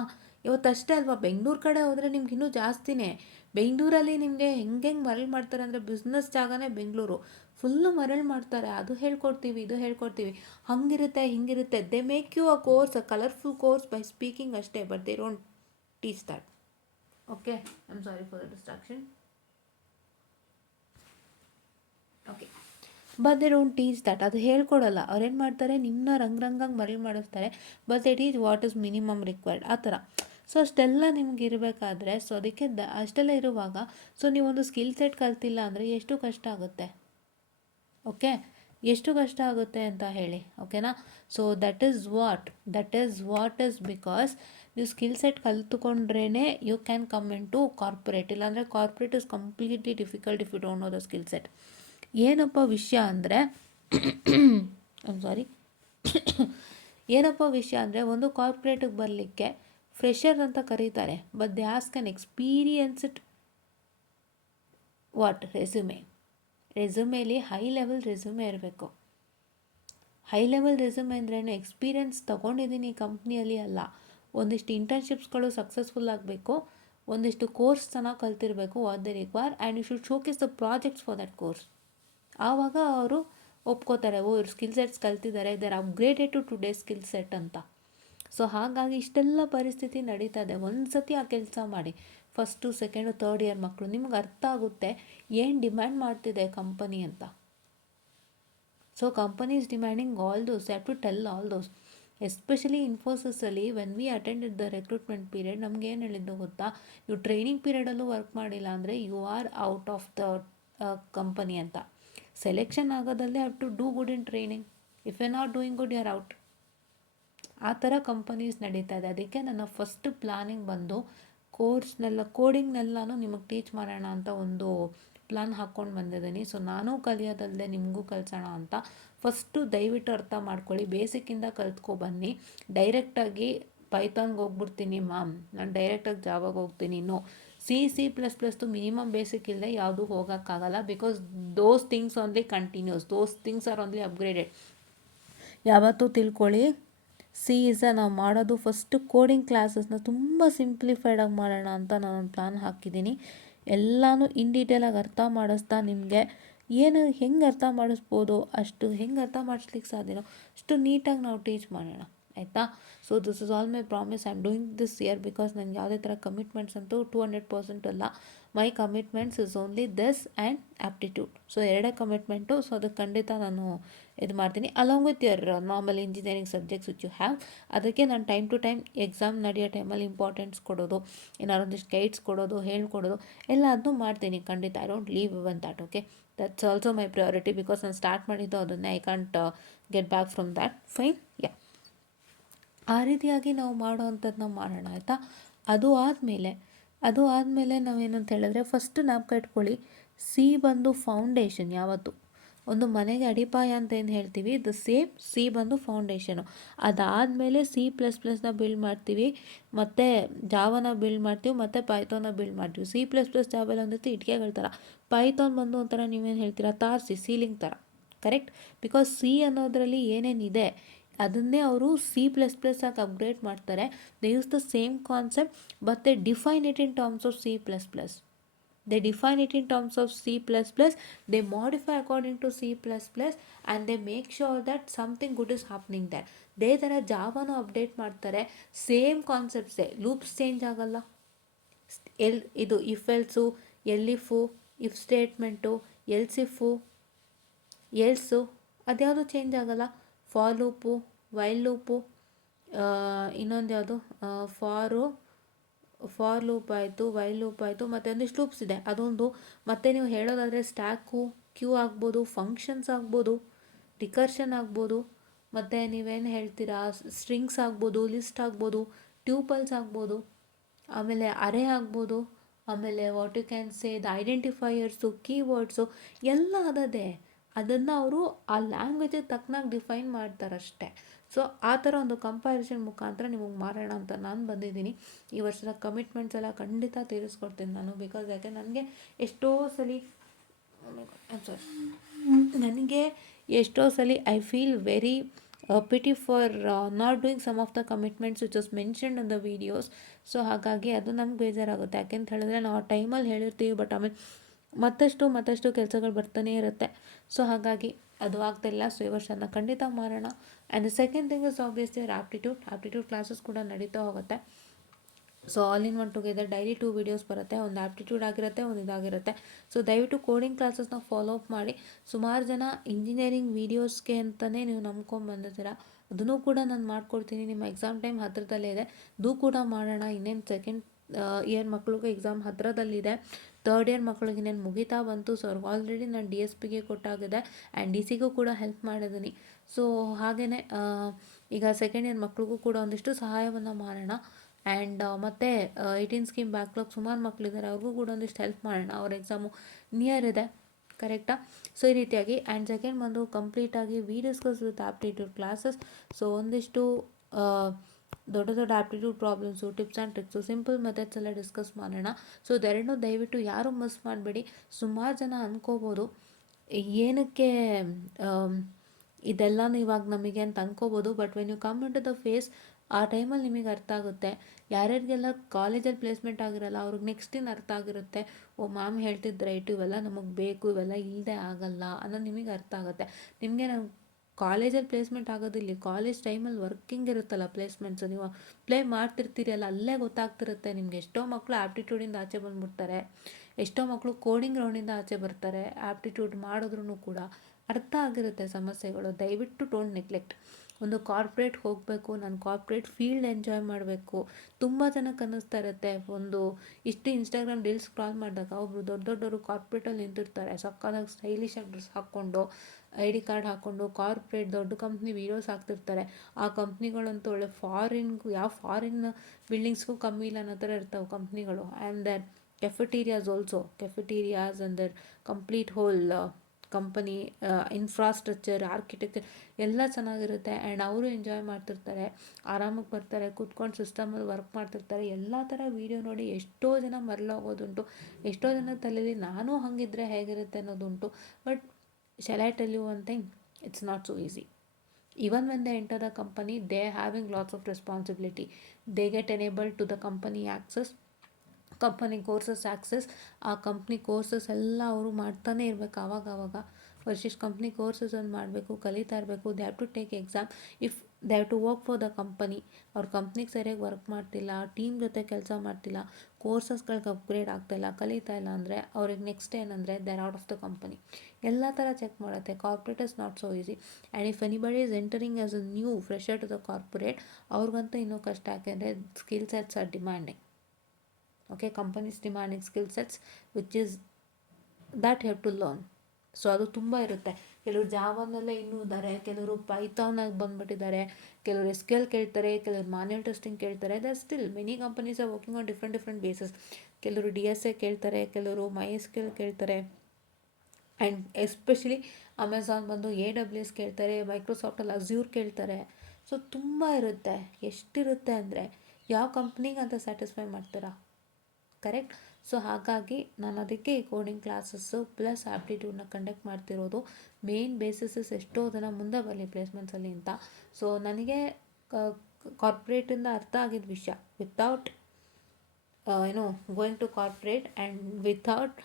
ಇವತ್ತಷ್ಟೇ ಅಲ್ವಾ, ಬೆಂಗಳೂರು ಕಡೆ ಹೋದರೆ ನಿಮ್ಗೆ ಇನ್ನೂ ಜಾಸ್ತಿನೇ. ಬೆಂಗಳೂರಲ್ಲಿ ನಿಮಗೆ ಹೆಂಗೆ ಮರಳು ಮಾಡ್ತಾರೆ ಅಂದರೆ, ಬಿಸ್ನೆಸ್ ಜಾಗನೇ ಬೆಂಗಳೂರು, ಫುಲ್ಲು ಮರಳು ಮಾಡ್ತಾರೆ. ಅದು ಹೇಳ್ಕೊಡ್ತೀವಿ, ಇದು ಹೇಳ್ಕೊಡ್ತೀವಿ, ಹಂಗಿರುತ್ತೆ ಹಿಂಗಿರುತ್ತೆ. They make you a course, a colourful course by speaking ಅಷ್ಟೇ, but they don't teach that. Okay, I am sorry for the distraction. Okay, but they don't teach that. ಅದು ಹೇಳ್ಕೊಡಲ್ಲ. ಅವ್ರೇನು ಮಾಡ್ತಾರೆ, ನಿಮ್ಮನ್ನ ರಂಗಂಗೆ ಮರಳು ಮಾಡಿಸ್ತಾರೆ, but they teach what is minimum required ಆ ಥರ. ಸೊ ಅಷ್ಟೆಲ್ಲ ನಿಮ್ಗೆ ಇರಬೇಕಾದ್ರೆ, ಸೊ ಅದಕ್ಕೆ ಅಷ್ಟೆಲ್ಲ ಇರುವಾಗ, ಸೊ ನೀವೊಂದು ಸ್ಕಿಲ್ ಸೆಟ್ ಕಲ್ತಿಲ್ಲ ಅಂದರೆ ಎಷ್ಟು ಕಷ್ಟ ಆಗುತ್ತೆ. ಓಕೆ, ಎಷ್ಟು ಕಷ್ಟ ಆಗುತ್ತೆ ಅಂತ ಹೇಳಿ, ಓಕೆನಾ. So that is what is because ನೀವು ಸ್ಕಿಲ್ ಸೆಟ್ ಕಲ್ತ್ಕೊಂಡ್ರೇ you can come in to corporate. ಇಲ್ಲಾಂದರೆ corporate is completely difficult if you don't know the skill set. ಏನಪ್ಪ ವಿಷಯ ಅಂದರೆ ಏನಪ್ಪ ವಿಷಯ ಅಂದರೆ, ಒಂದು ಕಾರ್ಪೊರೇಟಿಗೆ ಬರಲಿಕ್ಕೆ ಫ್ರೆಷರ್ ಅಂತ ಕರೀತಾರೆ, but they ask an experienced ರೆಸ್ಯೂಮೇಲಿ ಹೈ ಲೆವೆಲ್ ರೆಸ್ಯೂಮೇ ಇರಬೇಕು. ಹೈ ಲೆವೆಲ್ ರೆಸ್ಯೂಮೆ ಅಂದ್ರೇನು, ಎಕ್ಸ್ಪೀರಿಯನ್ಸ್ ತೊಗೊಂಡಿದ್ದೀನಿ ಈ ಕಂಪ್ನಿಯಲ್ಲಿ ಅಲ್ಲ, ಒಂದಿಷ್ಟು ಇಂಟರ್ನ್ಶಿಪ್ಸ್ಗಳು ಸಕ್ಸಸ್ಫುಲ್ ಆಗಬೇಕು, ಒಂದಿಷ್ಟು ಕೋರ್ಸ್ ಚೆನ್ನಾಗಿ ಕಲ್ತಿರಬೇಕು, what they require, and you should showcase the projects for that course. ಆವಾಗ ಅವರು ಒಪ್ಕೋತಾರೆ, ಇವ್ರು ಸ್ಕಿಲ್ ಸೆಟ್ಸ್ ಕಲ್ತಿದ್ದಾರೆ, they are upgraded to today skill set ಅಂತ. ಸೊ ಹಾಗಾಗಿ ಇಷ್ಟೆಲ್ಲ ಪರಿಸ್ಥಿತಿ ನಡೀತಾ ಇದೆ. ಒಂದು ಸತಿ ಆ ಕೆಲಸ ಮಾಡಿ, ಫಸ್ಟು ಸೆಕೆಂಡು ಥರ್ಡ್ ಇಯರ್ ಮಕ್ಕಳು, ನಿಮ್ಗೆ ಅರ್ಥ ಆಗುತ್ತೆ ಏನು ಡಿಮ್ಯಾಂಡ್ ಮಾಡ್ತಿದೆ ಕಂಪನಿ ಅಂತ. So company is demanding all those, have to tell all those. Especially ಇನ್ಫೋಸಿಸಲ್ಲಿ when we attended the recruitment period, ನಮ್ಗೆ ಏನು ಹೇಳಿದ್ದು ಗೊತ್ತಾ, ನೀವು ಟ್ರೈನಿಂಗ್ ಪೀರಿಯಡಲ್ಲೂ ವರ್ಕ್ ಮಾಡಿಲ್ಲ ಅಂದರೆ you are out of the company ಅಂತ. ಸೆಲೆಕ್ಷನ್ ಆಗೋದಲ್ಲೇ have to do good in training. If you not doing good you are out. ಆ ಥರ ಕಂಪನೀಸ್ ನಡೀತಾ ಇದೆ. ಅದಕ್ಕೆ ನನ್ನ ಫಸ್ಟ್ ಪ್ಲಾನಿಂಗ್ ಬಂದು ಕೋಡಿಂಗ್ನೆಲ್ಲನೂ ನಿಮಗೆ ಟೀಚ್ ಮಾಡೋಣ ಅಂತ ಒಂದು ಪ್ಲಾನ್ ಹಾಕ್ಕೊಂಡು ಬಂದಿದ್ದೀನಿ. ಸೊ ನಾನು ಕಲಿಯೋದಲ್ಲದೆ ನಿಮಗೂ ಕಲಿಸೋಣ ಅಂತ. ಫಸ್ಟು ದಯವಿಟ್ಟು ಅರ್ಥ ಮಾಡ್ಕೊಳ್ಳಿ, ಬೇಸಿಕ್ಕಿಂದ ಕಲ್ತ್ಕೊಬನ್ನಿ. ಡೈರೆಕ್ಟಾಗಿ ಪೈಥಾನ್ಗೆ ಹೋಗ್ಬಿಡ್ತೀನಿ ಮ್ಯಾಮ್, ನಾನು ಡೈರೆಕ್ಟಾಗಿ ಜಾವಾಗ ಹೋಗ್ತೀನಿ, ನೋ. C++ದು ಮಿನಿಮಮ್ ಬೇಸಿಕ್ ಇಲ್ಲದೆ ಯಾವುದೂ ಹೋಗೋಕ್ಕಾಗಲ್ಲ. Because those things only continues, those things are only upgraded. ಯಾವತ್ತೂ ತಿಳ್ಕೊಳ್ಳಿ, ನಾವು ಮಾಡೋದು ಫಸ್ಟು ಕೋಡಿಂಗ್ ಕ್ಲಾಸಸ್ನ ತುಂಬ ಸಿಂಪ್ಲಿಫೈಡಾಗಿ ಮಾಡೋಣ ಅಂತ ನಾನೊಂದು ಪ್ಲಾನ್ ಹಾಕಿದ್ದೀನಿ. ಎಲ್ಲನೂ ಇನ್ ಡೀಟೇಲಾಗಿ ಅರ್ಥ ಮಾಡಿಸ್ತಾ ನಿಮಗೆ ಹೆಂಗೆ ಅರ್ಥ ಮಾಡಿಸ್ಬೋದು, ಹೆಂಗೆ ಅರ್ಥ ಮಾಡಿಸ್ಲಿಕ್ಕೆ ಸಾಧ್ಯನೋ ಅಷ್ಟು ನೀಟಾಗಿ ನಾವು ಟೀಚ್ ಮಾಡೋಣ, ಆಯಿತಾ. So this is all my promise. I am doing this year because ನನಗೆ ಯಾವುದೇ ಥರ ಕಮಿಟ್ಮೆಂಟ್ಸ್ ಅಂತೂ 200% ಅಲ್ಲ. My commitments is only this and aptitude. So ಎರಡೇ ಕಮಿಟ್ಮೆಂಟು. ಸೊ ಅದಕ್ಕೆ ಖಂಡಿತ ನಾನು ಇದು ಮಾಡ್ತೀನಿ, along with your normal engineering subjects which you have. ಅದಕ್ಕೆ ನಾನು ಟೈಮ್ ಟು ಟೈಮ್ ಎಕ್ಸಾಮ್ ನಡೆಯೋ ಟೈಮಲ್ಲಿ ಇಂಪಾರ್ಟೆನ್ಸ್ ಕೊಡೋದು, ಏನಾದ್ರು ಒಂದಿಷ್ಟು ಗೈಡ್ಸ್ ಕೊಡೋದು, ಹೇಳ್ಕೊಡೋದು ಎಲ್ಲ ಅದನ್ನು ಮಾಡ್ತೀನಿ ಖಂಡಿತ. I don't leave even that. Okay, that's also my priority because ನಾನು ಸ್ಟಾರ್ಟ್ ಮಾಡಿದ್ದು ಅದನ್ನೇ. I can't get back from that. Fine, yeah. ಆ ರೀತಿಯಾಗಿ ನಾವು ಮಾಡೋ ಅಂಥದ್ದನ್ನ ಮಾಡೋಣ, ಆಯಿತಾ. ಅದು ಆದಮೇಲೆ ನಾವೇನಂತ ಹೇಳಿದ್ರೆ, ಫಸ್ಟ್ ಜ್ಞಾಪಕ ಇಟ್ಕೊಳ್ಳಿ, ಸಿ ಬಂದು ಫೌಂಡೇಶನ್. ಯಾವತ್ತು ಒಂದು ಮನೆಗೆ ಅಡಿಪಾಯ ಅಂತ ಏನು ಹೇಳ್ತೀವಿ, ದ ಸೇಮ್ ಸಿ ಬಂದು ಫೌಂಡೇಶನು. ಅದಾದಮೇಲೆ C++ನ ಬಿಲ್ಡ್ ಮಾಡ್ತೀವಿ, ಮತ್ತು ಜಾವನ ಬಿಲ್ಡ್ ಮಾಡ್ತೀವಿ, ಮತ್ತು ಪೈಥಾನ್ನ ಬಿಲ್ಡ್ ಮಾಡ್ತೀವಿ. C++ ಜಾವೆಲ್ಲ ಒಂದಿತ್ತು ಇಟ್ಕೆಗಳ ಥರ, ಪೈಥಾನ್ ಬಂದು ಒಂಥರ ನೀವೇನು ಹೇಳ್ತೀರಾ, ತಾರಸಿ ಸೀಲಿಂಗ್ ಥರ. ಕರೆಕ್ಟ್? ಬಿಕಾಸ್ ಸಿ ಅನ್ನೋದರಲ್ಲಿ ಏನೇನಿದೆ ಅದನ್ನೇ ಅವರು C++ ಆಗಿ ಅಪ್ಗ್ರೇಡ್ ಮಾಡ್ತಾರೆ. They use the same concept but they define it in terms of C++. They define it in terms of C++, they modify according to C++, and they make sure that something good is happening there. ಅದೇ ಥರ ಜಾವಾನು ಅಪ್ಡೇಟ್ ಮಾಡ್ತಾರೆ, ಸೇಮ್ ಕಾನ್ಸೆಪ್ಟ್ಸೇ. ಲೂಪ್ಸ್ ಚೇಂಜ್ ಆಗಲ್ಲ. ಇದು if else, elif, if statement, elif, else ಅದ್ಯಾವುದು ಚೇಂಜ್ ಆಗಲ್ಲ. ಫಾರ್ ಲೂಪು, ವೈಲ್ ಲೂಪು, ಇನ್ನೊಂದು ಯಾವುದು ಫಾರ್ ಲೂಪ್ ಆಯಿತು, ವೈಲ್ ಲೂಪ್ ಆಯಿತು, ಮತ್ತು ಒಂದಿಷ್ಟು ಲೂಪ್ಸ್ ಇದೆ ಅದೊಂದು. ಮತ್ತು ನೀವು ಹೇಳೋದಾದರೆ ಸ್ಟ್ಯಾಕು, ಕ್ಯೂ ಆಗ್ಬೋದು, ಫಂಕ್ಷನ್ಸ್ ಆಗ್ಬೋದು, ರಿಕರ್ಷನ್ ಆಗ್ಬೋದು, ಮತ್ತು ನೀವೇನು ಹೇಳ್ತೀರಾ, ಸ್ಟ್ರಿಂಗ್ಸ್ ಆಗ್ಬೋದು, ಲಿಸ್ಟ್ ಆಗ್ಬೋದು, ಟ್ಯೂಪಲ್ಸ್ ಆಗ್ಬೋದು, ಆಮೇಲೆ ಅರೇ ಆಗ್ಬೋದು, ಆಮೇಲೆ what you can say the identifiers, keywords ಎಲ್ಲ ಅದದೇ. ಅದನ್ನು ಅವರು ಆ ಲ್ಯಾಂಗ್ವೇಜಿಗೆ ತಕ್ಕನಾಗಿ ಡಿಫೈನ್ ಮಾಡ್ತಾರಷ್ಟೆ. ಸೊ ಆ ಥರ ಒಂದು ಕಂಪ್ಯಾರಿಸನ್ ಮುಖಾಂತರ ನಿಮಗೆ ಮಾಡೋಣ ಅಂತ ನಾನು ಬಂದಿದ್ದೀನಿ. ಈ ವರ್ಷದ ಕಮಿಟ್ಮೆಂಟ್ಸ್ ಎಲ್ಲ ಖಂಡಿತ ತೀರಿಸ್ಕೊಡ್ತೀನಿ ನಾನು. ಬಿಕಾಸ್ ಯಾಕೆ ನನಗೆ ಎಷ್ಟೋ ಸಲ I feel very pity for not doing some of the commitments which was mentioned in the videos. So ಹಾಗಾಗಿ ಅದು ನಂಗೆ ಬೇಜಾರಾಗುತ್ತೆ. ಯಾಕೆಂತ ಹೇಳಿದ್ರೆ ನಾವು ಆ ಟೈಮಲ್ಲಿ ಹೇಳಿರ್ತೀವಿ, ಬಟ್ ಆಮೇಲೆ ಮತ್ತಷ್ಟು ಕೆಲಸಗಳು ಬರ್ತಾನೆ ಇರುತ್ತೆ. ಸೊ ಹಾಗಾಗಿ ಅದು ಆಗ್ತಾಯಿಲ್ಲ. ಸೊ ಈ ವರ್ಷ ಅದನ್ನ ಖಂಡಿತ ಮಾಡೋಣ. And the second thing is obviously aptitude classes ಕೂಡ ನಡೀತಾ ಹೋಗುತ್ತೆ. So all in one together daily 2 videos ಬರುತ್ತೆ. ಒಂದು ಆ್ಯಪ್ಟಿಟ್ಯೂಡ್ ಆಗಿರುತ್ತೆ, ಒಂದು ಇದಾಗಿರುತ್ತೆ. ಸೊ ದಯವಿಟ್ಟು ಕೋಡಿಂಗ್ ಕ್ಲಾಸಸ್ನ ಫಾಲೋ ಅಪ್ ಮಾಡಿ. ಸುಮಾರು ಜನ ಇಂಜಿನಿಯರಿಂಗ್ ವೀಡಿಯೋಸ್ಗೆ ಅಂತಲೇ ನೀವು ನಂಬ್ಕೊಂಬಂದಿದ್ದೀರ. ಅದನ್ನು ಕೂಡ ನಾನು ಮಾಡ್ಕೊಡ್ತೀನಿ. ನಿಮ್ಮ ಎಕ್ಸಾಮ್ ಟೈಮ್ ಹತ್ತಿರದಲ್ಲೇ ಇದೆ, ಅದು ಕೂಡ ಮಾಡೋಣ. ಇನ್ನೇನು ಸೆಕೆಂಡ್ ಇಯರ್ ಮಕ್ಳಿಗೂ ಎಕ್ಸಾಮ್ ಹತ್ತಿರದಲ್ಲಿದೆ. ಥರ್ಡ್ ಇಯರ್ ಮಕ್ಳಿಗೆ ಇನ್ನೇನು ಮುಗಿತಾ ಬಂತು. ಸೊ ಅವ್ರಿಗೆ ಆಲ್ರೆಡಿ ನಾನು DSPಗೆ ಕೊಟ್ಟಾಗಿದೆ ಆ್ಯಂಡ್ DC ಕೂಡ ಹೆಲ್ಪ್ ಮಾಡಿದ್ದೀನಿ. ಸೊ ಹಾಗೆಯೇ ಈಗ ಸೆಕೆಂಡ್ ಇಯರ್ ಮಕ್ಳಿಗೂ ಕೂಡ ಒಂದಿಷ್ಟು ಸಹಾಯವನ್ನು ಮಾಡೋಣ. ಆ್ಯಂಡ್ ಮತ್ತು 18 ಸ್ಕೀಮ್ ಬ್ಯಾಕ್ಲಾಗ್ ಸುಮಾರು ಮಕ್ಕಳಿದ್ದಾರೆ, ಅವ್ರಿಗೂ ಕೂಡ ಒಂದಿಷ್ಟು ಹೆಲ್ಪ್ ಮಾಡೋಣ. ಅವ್ರ ಎಕ್ಸಾಮು ನಿಯರ್ ಇದೆ, ಕರೆಕ್ಟಾ? ಸೊ ಈ ರೀತಿಯಾಗಿ. ಆ್ಯಂಡ್ ಸೆಕೆಂಡ್ ಬಂದು ಕಂಪ್ಲೀಟಾಗಿ we discuss with aptitude classes. So ಒಂದಿಷ್ಟು ದೊಡ್ಡ aptitude problems, tips and tricks, simple methods ಎಲ್ಲ ಡಿಸ್ಕಸ್ ಮಾಡೋಣ. ಸೊ ಇದೆರಡನ್ನೂ ದಯವಿಟ್ಟು ಯಾರೂ ಮಿಸ್ ಮಾಡಬೇಡಿ. ಸುಮಾರು ಜನ ಅಂದ್ಕೋಬೋದು ಏನಕ್ಕೆ ಇದೆಲ್ಲನೂ ಇವಾಗ ನಮಗೆ ಅಂತ ಅಂದ್ಕೋಬೋದು. But when you come in to the phase, ಆ ಟೈಮಲ್ಲಿ ನಿಮಗೆ ಅರ್ಥ ಆಗುತ್ತೆ. ಯಾರ್ಯಾರಿಗೆಲ್ಲ ಕಾಲೇಜಲ್ಲಿ ಪ್ಲೇಸ್ಮೆಂಟ್ ಆಗಿರಲ್ಲ ಅವ್ರಿಗೆ ನೆಕ್ಸ್ಟ್ ಇನ್ನು ಅರ್ಥ ಆಗಿರುತ್ತೆ. ಓ ಮ್ಯಾಮ್ ಹೇಳ್ತಿದ್ದು ರೈಟು, ಇವೆಲ್ಲ ನಮಗೆ ಬೇಕು, ಇವೆಲ್ಲ ಇಲ್ಲದೆ ಆಗಲ್ಲ ಅನ್ನೋದು ನಿಮಗೆ ಅರ್ಥ ಆಗುತ್ತೆ. ನಿಮಗೆ ನಾನು ಕಾಲೇಜಲ್ಲಿ ಪ್ಲೇಸ್ಮೆಂಟ್ ಆಗೋದಿಲ್ಲ, ಕಾಲೇಜ್ ಟೈಮಲ್ಲಿ ವರ್ಕಿಂಗ್ ಇರುತ್ತಲ್ಲ ಪ್ಲೇಸ್ಮೆಂಟ್ಸು, ನೀವು ಪ್ಲೇ ಮಾಡ್ತಿರ್ತೀರಿ ಅಲ್ಲ, ಅಲ್ಲೇ ಗೊತ್ತಾಗ್ತಿರುತ್ತೆ ನಿಮಗೆ. ಎಷ್ಟೋ ಮಕ್ಕಳು ಆ್ಯಪ್ಟಿಟ್ಯೂಡಿಂದ ಆಚೆ ಬಂದುಬಿಡ್ತಾರೆ, ಎಷ್ಟೋ ಮಕ್ಕಳು ಕೋಡಿಂಗ್ ರೌಂಡಿಂದ ಆಚೆ ಬರ್ತಾರೆ, ಆ್ಯಪ್ಟಿಟ್ಯೂಡ್ ಮಾಡಿದ್ರೂ ಕೂಡ ಅರ್ಥ ಆಗಿರುತ್ತೆ ಸಮಸ್ಯೆಗಳು. ದಯವಿಟ್ಟು ಡೋಂಟ್ ನೆಗ್ಲೆಕ್ಟ್. ಒಂದು ಕಾರ್ಪೊರೇಟ್ ಹೋಗಬೇಕು, ನಾನು ಕಾರ್ಪೊರೇಟ್ ಫೀಲ್ಡ್ ಎಂಜಾಯ್ ಮಾಡಬೇಕು. ತುಂಬ ಜನಕ್ಕೆ ಅನ್ನಿಸ್ತಾ ಇರುತ್ತೆ, ಒಂದು ಇಷ್ಟು ಇನ್ಸ್ಟಾಗ್ರಾಮ್ ರೀಲ್ಸ್ ಸ್ಕ್ರಾಲ್ ಮಾಡಿದಾಗ ಒಬ್ಬರು ದೊಡ್ಡವರು ಕಾರ್ಪೊರೇಟಲ್ಲಿ ನಿಂತಿರ್ತಾರೆ, ಸಕ್ಕದಾಗಿ ಸ್ಟೈಲಿಶ್ ಆಗಿ ಡ್ರೆಸ್ ಹಾಕ್ಕೊಂಡು, ID ಕಾರ್ಡ್ ಹಾಕ್ಕೊಂಡು, ಕಾರ್ಪೊರೇಟ್ ದೊಡ್ಡ ಕಂಪ್ನಿ ವೀಡಿಯೋಸ್ ಹಾಕ್ತಿರ್ತಾರೆ. ಆ ಕಂಪ್ನಿಗಳಂತೂ ಒಳ್ಳೆ ಯಾವ ಫಾರಿನ್ ಬಿಲ್ಡಿಂಗ್ಸ್ಗೂ ಕಮ್ಮಿ ಇಲ್ಲ ಅನ್ನೋ ಥರ ಇರ್ತಾವೆ ಕಂಪ್ನಿಗಳು. And there cafeterias also, cafeterias and there complete whole company infrastructure, architecture ಎಲ್ಲ ಚೆನ್ನಾಗಿರುತ್ತೆ. ಆ್ಯಂಡ್ ಅವರು ಎಂಜಾಯ್ ಮಾಡ್ತಿರ್ತಾರೆ, ಆರಾಮಾಗಿ ಬರ್ತಾರೆ, ಕೂತ್ಕೊಂಡು ಸಿಸ್ಟಮಲ್ಲಿ ವರ್ಕ್ ಮಾಡ್ತಿರ್ತಾರೆ. ಎಲ್ಲ ಥರ ವೀಡಿಯೋ ನೋಡಿ ಎಷ್ಟೋ ಜನ ಮರಳೋಗೋದುಂಟು, ಎಷ್ಟೋ ಜನ ತಲೆಯಲ್ಲಿ ನಾನು ಹಾಗಿದ್ರೆ ಹೇಗಿರುತ್ತೆ ಅನ್ನೋದುಂಟು. But shall I tell you one thing? It's not so easy. Even when they enter the company, they're having lots of responsibility. They get enabled to the company access, company courses access. ಆ ಕಂಪ್ನಿ ಕೋರ್ಸಸ್ ಎಲ್ಲ ಅವರು ಮಾಡ್ತಾನೆ ಇರಬೇಕು. ಆವಾಗ ವರ್ಷಿಶ್ ಕಂಪ್ನಿ ಕೋರ್ಸಸ್ ಒಂದು ಮಾಡಬೇಕು, ಕಲಿತಾ ಇರಬೇಕು. They have to take exam if they have to work for the company. ಅವ್ರ ಕಂಪ್ನಿಗೆ ಸರಿಯಾಗಿ ವರ್ಕ್ ಮಾಡ್ತಿಲ್ಲ, ಟೀಮ್ ಜೊತೆ ಕೆಲಸ ಮಾಡ್ತಿಲ್ಲ, ಕೋರ್ಸಸ್ಗಳಿಗೆ ಅಪ್ಗ್ರೇಡ್ ಆಗ್ತಾಯಿಲ್ಲ, ಕಲಿತಾ ಇಲ್ಲ ಅಂದರೆ ಅವ್ರಿಗೆ ನೆಕ್ಸ್ಟ್ ಏನಂದರೆ they are out of the company. ಎಲ್ಲ ಥರ ಚೆಕ್ ಮಾಡುತ್ತೆ. Corporate is not so easy. And if anybody is entering as a new fresher to the corporate, ಅವ್ರಿಗಂತೂ ಇನ್ನೂ ಕಷ್ಟ. ಯಾಕೆಂದರೆ skill sets are demanding. Okay, companies demanding skill sets which is that have to learn. So ಅದು ತುಂಬ ಇರುತ್ತೆ. ಕೆಲವರು ಜಾವಾನಲ್ಲೇ ಇನ್ನೂ ಇದ್ದಾರೆ, ಕೆಲವರು ಪೈಥಾನಾಗಿ ಬಂದುಬಿಟ್ಟಿದ್ದಾರೆ, ಕೆಲವರು SQL ಕೇಳ್ತಾರೆ, ಕೆಲವರು ಮ್ಯಾನ್ಯುಯಲ್ ಟೆಸ್ಟಿಂಗ್ ಕೇಳ್ತಾರೆ. There still many companies are working on different bases. ಕೆಲವರು DSA ಕೇಳ್ತಾರೆ, ಕೆಲವರು MySQL ಕೇಳ್ತಾರೆ. ಆ್ಯಂಡ್ ಎಸ್ಪೆಷಲಿ ಅಮೆಝಾನ್ ಬಂದು AWS ಕೇಳ್ತಾರೆ, ಮೈಕ್ರೋಸಾಫ್ಟಲ್ಲಿ ಅಜ್ಯೂರ್ ಕೇಳ್ತಾರೆ. ಸೊ ತುಂಬ ಇರುತ್ತೆ. ಎಷ್ಟಿರುತ್ತೆ ಅಂದರೆ ಯಾವ ಕಂಪ್ನಿಗೆ ಅಂತ ಸ್ಯಾಟಿಸ್ಫೈ ಮಾಡ್ತೀರಾ? ಕರೆಕ್ಟ್. ಸೊ ಹಾಗಾಗಿ ನಾನು ಅದಕ್ಕೆ ಈ ಕೋಡಿಂಗ್ ಕ್ಲಾಸಸ್ಸು ಪ್ಲಸ್ ಆ್ಯಪ್ಟಿಟ್ಯೂಡ್ನ ಕಂಡಕ್ಟ್ ಮಾಡ್ತಿರೋದು. ಮೇನ್ ಬೇಸಿಸಸ್ ಎಷ್ಟೋ ಜನ ಮುಂದೆ ಬರಲಿ ಪ್ಲೇಸ್ಮೆಂಟ್ಸಲ್ಲಿ ಅಂತ. ಸೊ ನನಗೆ ಕಾರ್ಪೊರೇಟಿಂದ ಅರ್ಥ ಆಗಿದ್ದ ವಿಷಯ, without going to corporate and without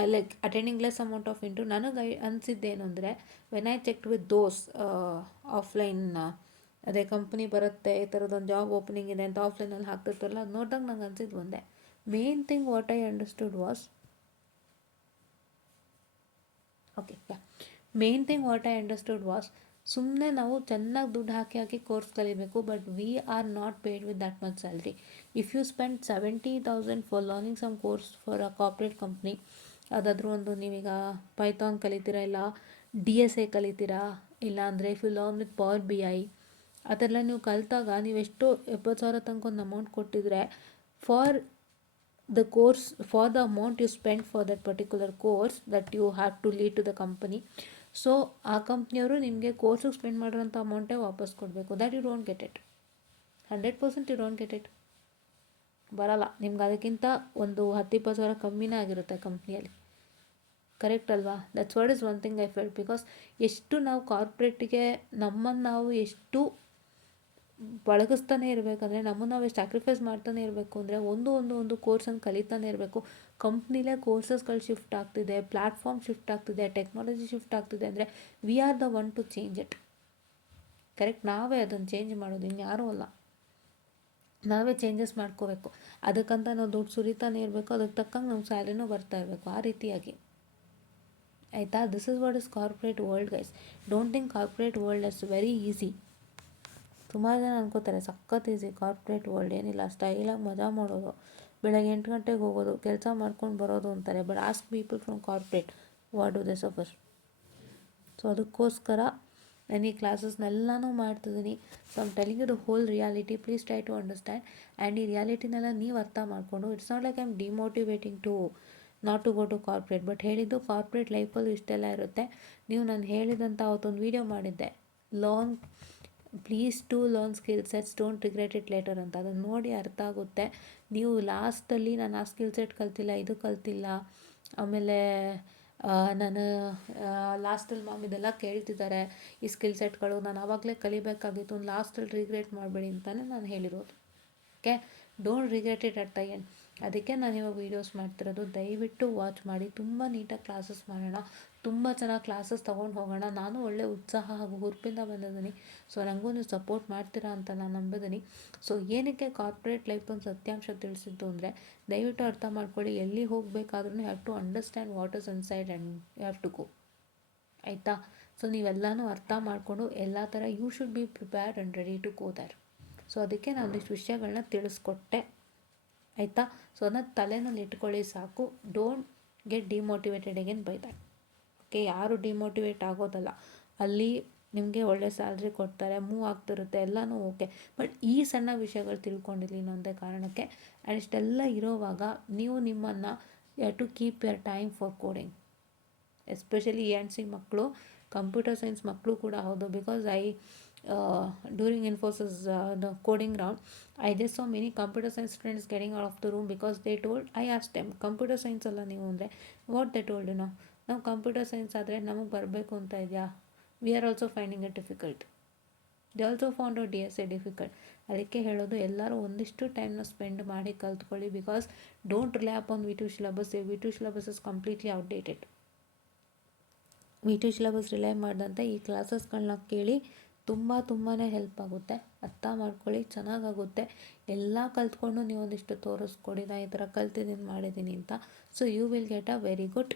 I like attending less amount of into, ನನಗೆ ಅನಿಸಿದ್ದೇನು ಅಂದರೆ when I checked with those offline, ಅದೇ ಕಂಪ್ನಿ ಬರುತ್ತೆ, ಈ ಥರದೊಂದು ಜಾಬ್ ಓಪನಿಂಗ್ ಇದೆ ಅಂತ ಆಫ್ಲೈನಲ್ಲಿ ಹಾಕ್ತಿರ್ತಾರಲ್ಲ, ಅದು ನೋಡಿದಾಗ ನಂಗೆ ಅನಿಸಿದ್ದು ಒಂದೇ. Main thing what I understood was, ಸುಮ್ಮನೆ ನಾವು ಚೆನ್ನಾಗಿ ದುಡ್ಡು ಹಾಕಿ ಕೋರ್ಸ್ ಕಲಿಬೇಕು, but we are not paid with that much salary. If you spend 70,000 for learning some course for a corporate company, ಅದಾದರೂ ಒಂದು ನೀವೀಗ ಪೈಥಾನ್ ಕಲಿತೀರಾ, ಇಲ್ಲ DSA ಕಲಿತೀರಾ, ಇಲ್ಲ ಅಂದರೆ if you learn with power BI, ಅದೆಲ್ಲ ನೀವು ಕಲಿತಾಗ ನೀವೆಷ್ಟು 70,000 ತನಕ ಒಂದು ಅಮೌಂಟ್ ಕೊಟ್ಟಿದ್ರೆ, for the course, for the amount you spend for that particular course that you have to lead to the company, so ಆ ಕಂಪ್ನಿಯವರು ನಿಮಗೆ ಕೋರ್ಸಿಗೆ ಸ್ಪೆಂಡ್ ಮಾಡಿರೋಂಥ ಅಮೌಂಟೇ ವಾಪಸ್ ಕೊಡಬೇಕು. That you don't get it. 100% you don't get it. ಬರಲ್ಲ ನಿಮ್ಗೆ. ಅದಕ್ಕಿಂತ ಒಂದು 10-20,000 ಕಮ್ಮಿನೇ ಆಗಿರುತ್ತೆ ಕಂಪ್ನಿಯಲ್ಲಿ. ಕರೆಕ್ಟ್ ಅಲ್ವಾ? That's what is one thing I felt. Because ಎಷ್ಟು ನಾವು ಕಾರ್ಪೊರೇಟಿಗೆ ನಮ್ಮನ್ನು ನಾವು ಎಷ್ಟು ಪಳಗಿಸ್ತಾನೆ ಇರಬೇಕಂದ್ರೆ, ನಮ್ಮನ್ನು ನಾವು ಸ್ಯಾಕ್ರಿಫೈಸ್ ಮಾಡ್ತಾನೆ ಇರಬೇಕು ಅಂದರೆ ಒಂದು ಕೋರ್ಸನ್ನು ಕಲಿತಾನೆ ಇರಬೇಕು. ಕಂಪ್ನಿಲೇ ಕೋರ್ಸಸ್ಗಳು ಶಿಫ್ಟ್ ಆಗ್ತಿದೆ, ಪ್ಲ್ಯಾಟ್ಫಾರ್ಮ್ ಶಿಫ್ಟ್ ಆಗ್ತಿದೆ, ಟೆಕ್ನಾಲಜಿ ಶಿಫ್ಟ್ ಆಗ್ತಿದೆ ಅಂದರೆ we are the one to change it. Correct. ನಾವೇ ಅದನ್ನು ಚೇಂಜ್ ಮಾಡೋದು, ಇನ್ಯಾರೂ ಅಲ್ಲ. ನಾವೇ ಚೇಂಜಸ್ ಮಾಡ್ಕೋಬೇಕು. ಅದಕ್ಕಂತ ನಾವು ದುಡ್ಡು ಸುರಿತಾನೆ ಇರಬೇಕು, ಅದಕ್ಕೆ ತಕ್ಕಂಗೆ ನಮ್ಮ ಸ್ಯಾಲ್ರಿನೂ ಬರ್ತಾ ಇರಬೇಕು, ಆ ರೀತಿಯಾಗಿ. ಆಯಿತಾ? This is what is corporate world guys. Don't think corporate world is very easy. ಸುಮಾರು ಜನ ಅನ್ಕೋತಾರೆ ಸಖತ್ ಈಸಿ ಕಾರ್ಪೊರೇಟ್ ವರ್ಲ್ಡ್, ಏನಿಲ್ಲ ಸ್ಟೈಲಾಗಿ ಮಜಾ ಮಾಡೋದು, ಬೆಳಗ್ಗೆ 8 ಗಂಟೆಗೆ ಹೋಗೋದು, ಕೆಲಸ ಮಾಡ್ಕೊಂಡು ಬರೋದು ಅಂತಾರೆ. But ask people from corporate what do they suffer. So ಅದಕ್ಕೋಸ್ಕರ ನಾನು ಈ ಕ್ಲಾಸಸ್ನೆಲ್ಲನೂ ಮಾಡ್ತಿದ್ದೀನಿ. So I'm telling you the whole reality. Please try to understand. And ಈ ರಿಯಾಲಿಟಿನೆಲ್ಲ ನೀವು ಅರ್ಥ ಮಾಡಿಕೊಂಡು, it's not like I am demotivating to not to go to corporate. But ಹೇಳಿದ್ದು ಕಾರ್ಪೊರೇಟ್ ಲೈಫಲ್ಲಿ ಇಷ್ಟೆಲ್ಲ ಇರುತ್ತೆ. ನೀವು ನಾನು ಹೇಳಿದಂಥ ಅವತ್ತೊಂದು ವೀಡಿಯೋ ಮಾಡಿದ್ದೆ, learn please to learn skill sets, don't regret it later ಅಂತ. ಅದನ್ನು ನೋಡಿ ಅರ್ಥ ಆಗುತ್ತೆ. ನೀವು ಲಾಸ್ಟಲ್ಲಿ ನಾನು ಆ ಸ್ಕಿಲ್ ಸೆಟ್ ಕಲ್ತಿಲ್ಲ, ಇದು ಕಲ್ತಿಲ್ಲ, ಆಮೇಲೆ ನಾನು ಲಾಸ್ಟಲ್ಲಿ ಮ್ಯಾಮ್ ಇದೆಲ್ಲ ಕೇಳ್ತಿದ್ದಾರೆ ಈ ಸ್ಕಿಲ್ ಸೆಟ್ಗಳು, ನಾನು ಆವಾಗಲೇ ಕಲಿಬೇಕಾಗಿತ್ತು, ಲಾಸ್ಟಲ್ಲಿ ರಿಗ್ರೆಟ್ ಮಾಡಬೇಡಿ ಅಂತಲೇ ನಾನು ಹೇಳಿರೋದು. Okay, don't regret it at the end. ಅದಕ್ಕೆ ನಾನು ಇವಾಗ ವೀಡಿಯೋಸ್ ಮಾಡ್ತಿರೋದು. ದಯವಿಟ್ಟು ವಾಚ್ ಮಾಡಿ, ತುಂಬ ನೀಟಾಗಿ ಕ್ಲಾಸಸ್ ಮಾಡೋಣ, ತುಂಬ ಚೆನ್ನಾಗಿ ಕ್ಲಾಸಸ್ ತೊಗೊಂಡು ಹೋಗೋಣ. ನಾನು ಒಳ್ಳೆ ಉತ್ಸಾಹ ಹಾಗೂ ಹುರುಪಿಂದ ಬಂದಿದ್ದೀನಿ. ಸೊ ನನಗೂ ನೀವು ಸಪೋರ್ಟ್ ಮಾಡ್ತೀರಾ ಅಂತ ನಾನು ನಂಬಿದ್ದೀನಿ. ಸೊ ಏನಕ್ಕೆ ಕಾರ್ಪೊರೇಟ್ ಲೈಫ್ ಒಂದು ಸತ್ಯಾಂಶ ತಿಳಿಸಿದ್ದು ಅಂದರೆ, ದಯವಿಟ್ಟು ಅರ್ಥ ಮಾಡ್ಕೊಳ್ಳಿ, ಎಲ್ಲಿ ಹೋಗಬೇಕಾದ್ರೂ have to understand what is inside and you have to go. ಆಯಿತಾ? ಸೊ ನೀವೆಲ್ಲನೂ ಅರ್ಥ ಮಾಡಿಕೊಂಡು ಎಲ್ಲ ಥರ you should be prepared and ready to go there. So ಅದಕ್ಕೆ ನಾನು ಒಂದಿಷ್ಟು ವಿಷಯಗಳನ್ನ ತಿಳಿಸ್ಕೊಟ್ಟೆ. ಆಯಿತಾ? ಸೊ ಅದನ್ನ ತಲೆನಲ್ಲಿ ಇಟ್ಕೊಳ್ಳಿ ಸಾಕು. Don't get demotivated again by that. Okay, ಯಾರು ಡಿಮೋಟಿವೇಟ್ ಆಗೋದಲ್ಲ. ಅಲ್ಲಿ ನಿಮಗೆ ಒಳ್ಳೆ ಸ್ಯಾಲ್ರಿ ಕೊಡ್ತಾರೆ, ಮೂವ್ ಆಗ್ತಿರುತ್ತೆ, ಎಲ್ಲನೂ ಓಕೆ. ಬಟ್ ಈ ಸಣ್ಣ ವಿಷಯಗಳು ತಿಳ್ಕೊಂಡಿರಲಿ ಇನ್ನೊಂದೇ ಕಾರಣಕ್ಕೆ. ಆ್ಯಂಡ್ ಇಷ್ಟೆಲ್ಲ ಇರೋವಾಗ ನೀವು ನಿಮ್ಮನ್ನು to keep your time for coding. Especially NC ಮಕ್ಕಳು, ಕಂಪ್ಯೂಟರ್ ಸೈನ್ಸ್ ಮಕ್ಕಳು ಕೂಡ ಹೌದು. Because during Infosys coding round, I just saw many computer science students getting out of the room because they told, I asked them, computer science ಅಲ್ಲ ನೀವು ಅಂದರೆ ವಾಟ್ ದೇ ಟೋಲ್ಡ್ ನಾವು ಕಂಪ್ಯೂಟರ್ ಸೈನ್ಸ್ ಆದರೆ ನಮಗೆ ಬರಬೇಕು ಅಂತ ಇದೆಯಾ, we are also finding it difficult. They also found out DSA difficult. ಅದಕ್ಕೆ ಹೇಳೋದು, ಎಲ್ಲರೂ ಒಂದಿಷ್ಟು ಟೈಮ್ನ ಸ್ಪೆಂಡ್ ಮಾಡಿ ಕಲ್ತ್ಕೊಳ್ಳಿ. Because don't rely upon V2 syllabus. V2 syllabus is completely outdated. V2 syllabus rely ಮಾಡಿದಂತೆ ಈ ಕ್ಲಾಸಸ್ಗಳನ್ನ ಕೇಳಿ, ತುಂಬಾ ಹೆಲ್ಪ್ ಆಗುತ್ತೆ. ಅರ್ಥ ಮಾಡ್ಕೊಳ್ಳಿ, ಚೆನ್ನಾಗಾಗುತ್ತೆ. ಎಲ್ಲ ಕಲ್ತ್ಕೊಂಡು ನೀವು ಒಂದಿಷ್ಟು ತೋರಿಸ್ಕೊಡಿ, ನಾನು ಈ ಥರ ಕಲ್ತಿದ್ದೀನಿ, ಮಾಡಿದ್ದೀನಿ ಅಂತ. So you will get a very good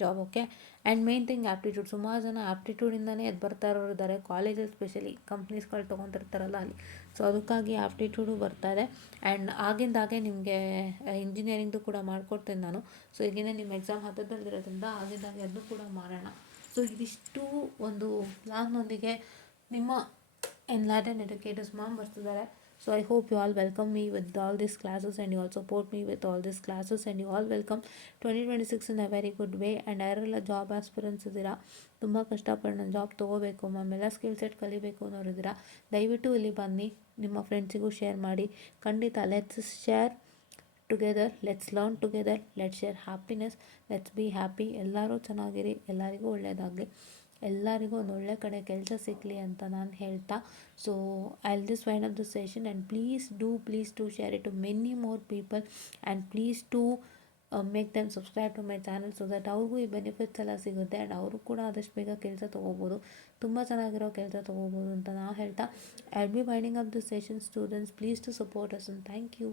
job. Okay, and main thing aptitude. ಸುಮಾರು ಜನ ಆ್ಯಪ್ಟಿಟ್ಯೂಡಿಂದನೇ ಎದ್ದು ಬರ್ತಾ ಇರೋರು ಇದ್ದಾರೆ. ಕಾಲೇಜಲ್ಲಿ ಸ್ಪೆಷಲಿ ಕಂಪ್ನೀಸ್ಗಳು ತೊಗೊತಿರ್ತಾರಲ್ಲ ಅಲ್ಲಿ. ಸೊ ಅದಕ್ಕಾಗಿ ಆ್ಯಪ್ಟಿಟ್ಯೂಡು ಬರ್ತಾ ಇದೆ. ಆ್ಯಂಡ್ ಆಗಿಂದಾಗೆ ನಿಮಗೆ ಇಂಜಿನಿಯರಿಂಗ್ದು ಕೂಡ ಮಾಡಿಕೊಡ್ತೀನಿ ನಾನು. ಸೊ ಈಗಿನ ನಿಮ್ಮ ಎಕ್ಸಾಮ್ ಹತ್ತಿರದಲ್ಲಿರೋದ್ರಿಂದ ಆಗಿಂದಾಗೆ ಅದನ್ನು ಕೂಡ ಮಾಡೋಣ. ಸೊ ಇದಿಷ್ಟು ಒಂದು ಪ್ಲಾನ್ನೊಂದಿಗೆ ನಿಮ್ಮ ಎನ್ಲೈಟನ್ ಎಜುಕೇಟರ್ಸ್ ಮ್ಯಾಮ್ ಬರ್ತಿದ್ದಾರೆ. So I hope you all welcome me with all these classes and you all support me with all these classes and you all welcome 2026 in a very good way. And ಯಾರೆಲ್ಲ ಜಾಬ್ ಆಸ್ಪಿರೆನ್ಸ್ ಇದ್ದೀರಾ, ತುಂಬ ಕಷ್ಟಪಟ್ಟು ನಾನು ಜಾಬ್ ತೊಗೋಬೇಕು ಮ್ಯಾಮ್, ಎಲ್ಲ ಸ್ಕಿಲ್ ಸೆಟ್ ಕಲಿಬೇಕು ಅನ್ನೋರಿದ್ದೀರಾ, ದಯವಿಟ್ಟು ಇಲ್ಲಿ ಬನ್ನಿ, ನಿಮ್ಮ ಫ್ರೆಂಡ್ಸಿಗೂ ಶೇರ್ ಮಾಡಿ. ಖಂಡಿತ let's share together, let's learn together, let's share happiness, let's be happy. ಎಲ್ಲರೂ ಚೆನ್ನಾಗಿರಿ, ಎಲ್ಲರಿಗೂ ಒಳ್ಳೆಯದಾಗಲಿ, ಎಲ್ಲರಿಗೂ ಒಂದು ಒಳ್ಳೆ ಕಡೆ ಕೆಲಸ ಸಿಗಲಿ ಅಂತ ನಾನು ಹೇಳ್ತಾ, so I will just wind up this session. And please to share it to many more people and please to make them subscribe to my channel so that ಅವ್ರಿಗೂ ಈ ಬೆನಿಫಿಟ್ಸ್ ಎಲ್ಲ ಸಿಗುತ್ತೆ. ಆ್ಯಂಡ್ ಅವರು ಕೂಡ ಆದಷ್ಟು ಬೇಗ ಕೆಲಸ ತೊಗೋಬೋದು, ತುಂಬ ಚೆನ್ನಾಗಿರೋ ಕೆಲಸ ತೊಗೋಬೋದು ಅಂತ ನಾನು ಹೇಳ್ತಾ, I will be winding up this session. Students, please to support us, and thank you.